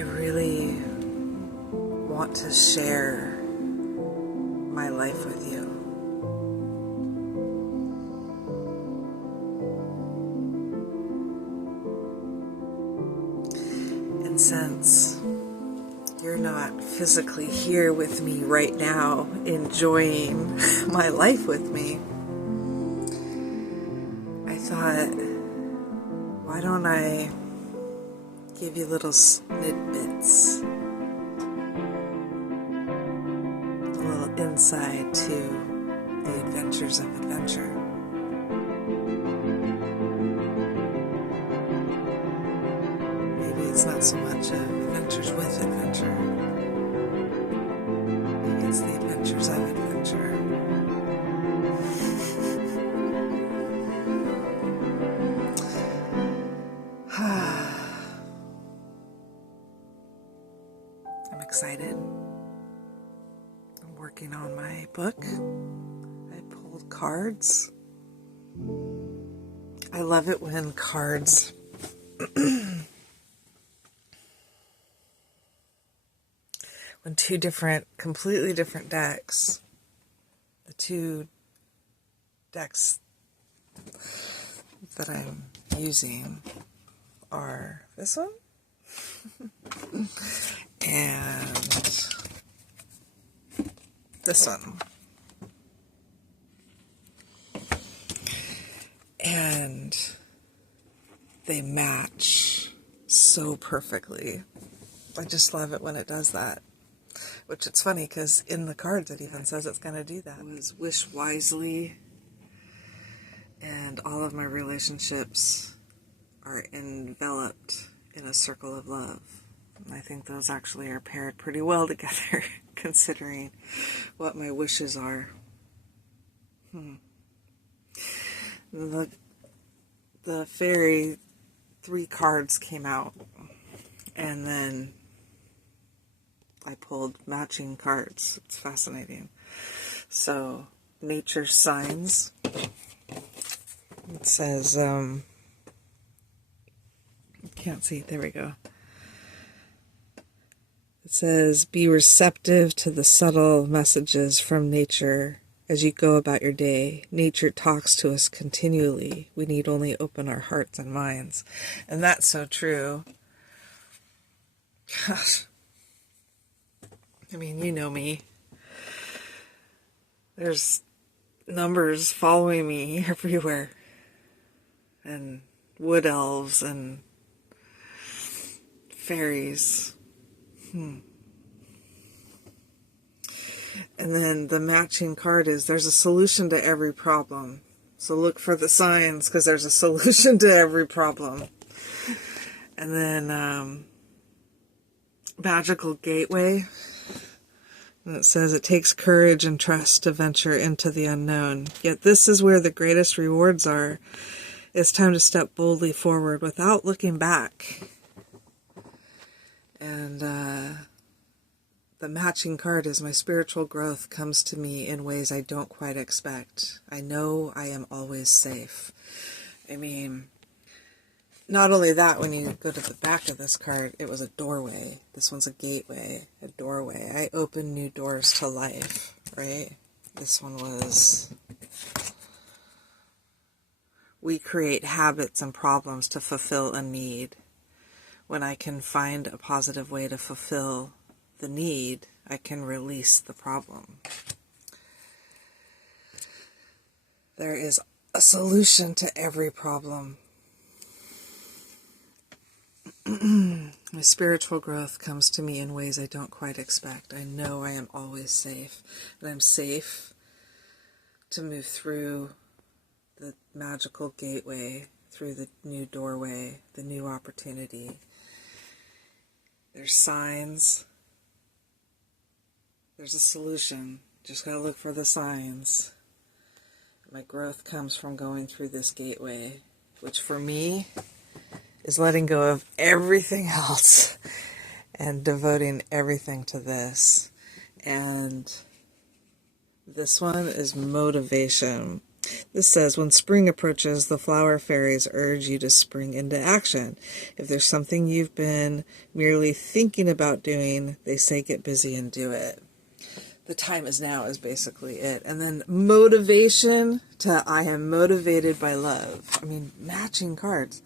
I really want to share my life with you. And since you're not physically here with me right now, enjoying my life with me, I thought, why don't I give you little snippets, a little insight to the adventures of adventure. Maybe it's not so much of adventures with adventure. Maybe it's the adventures of adventure. I'm excited. I'm working on my book. I pulled cards. I love it when cards when two completely different decks, the two decks that I'm using are this one and this one. And they match so perfectly. I just love it when it does that. Which it's funny because in the cards it even says it's going to do that. It was wish wisely, and all of my relationships are enveloped in a circle of love. And I think those actually are paired pretty well together, considering what my wishes are. The fairy 3 cards came out, and then I pulled matching cards. It's fascinating. So, nature signs. It says, can't see, there we go. It says, be receptive to the subtle messages from nature as you go about your day. Nature talks to us continually. We need only open our hearts and minds. And that's so true. Gosh. I mean, you know me. There's numbers following me everywhere. And wood elves and fairies. And then the matching card is, there's a solution to every problem. So look for the signs, because there's a solution to every problem. And then magical gateway. And it says, it takes courage and trust to venture into the unknown. Yet this is where the greatest rewards are. It's time to step boldly forward without looking back. And the matching card is, my spiritual growth comes to me in ways I don't quite expect. I know I am always safe. I mean, not only that, when you go to the back of this card, it was a doorway. This one's a gateway, a doorway. I open new doors to life, right? This one was, we create habits and problems to fulfill a need. When I can find a positive way to fulfill the need, I can release the problem. There is a solution to every problem. My spiritual growth comes to me in ways I don't quite expect. I know I am always safe. And I'm safe to move through the magical gateway, through the new doorway, the new opportunity. There's signs. There's a solution. Just gotta look for the signs. My growth comes from going through this gateway, which for me is letting go of everything else and devoting everything to this. And this one is motivation. This says, when spring approaches, the flower fairies urge you to spring into action. If there's something you've been merely thinking about doing, they say get busy and do it. The time is now is basically it. And then motivation to I am motivated by love. I mean, matching cards.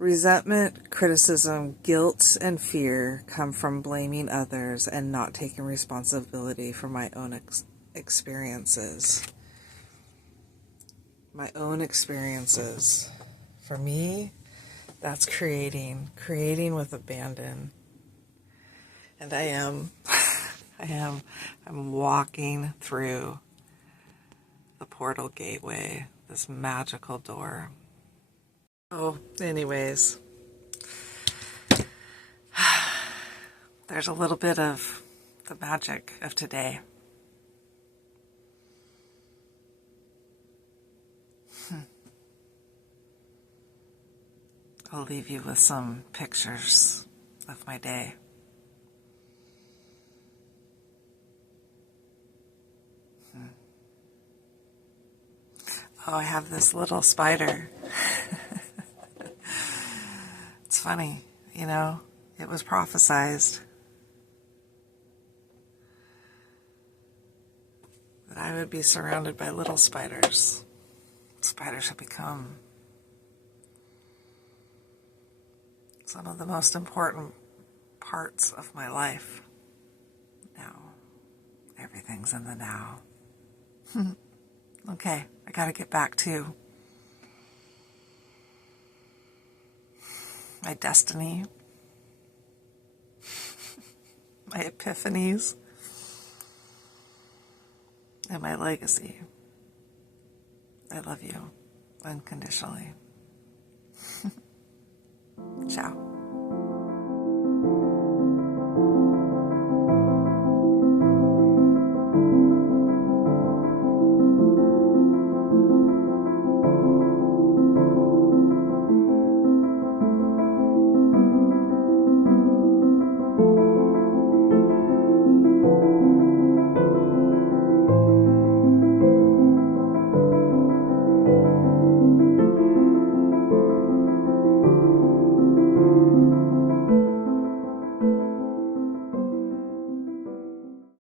Resentment, criticism, guilt, and fear come from blaming others and not taking responsibility for my own experiences. My own experiences. For me, that's creating with abandon. And I'm walking through the portal gateway, this magical door. Oh, anyways, there's a little bit of the magic of today. I'll leave you with some pictures of my day. Oh, I have this little spider. It's funny, it was prophesized that I would be surrounded by little spiders. Spiders have become some of the most important parts of my life. Now, everything's in the now. Okay, I gotta get back to my destiny, my epiphanies, and my legacy. I love you unconditionally. Ciao.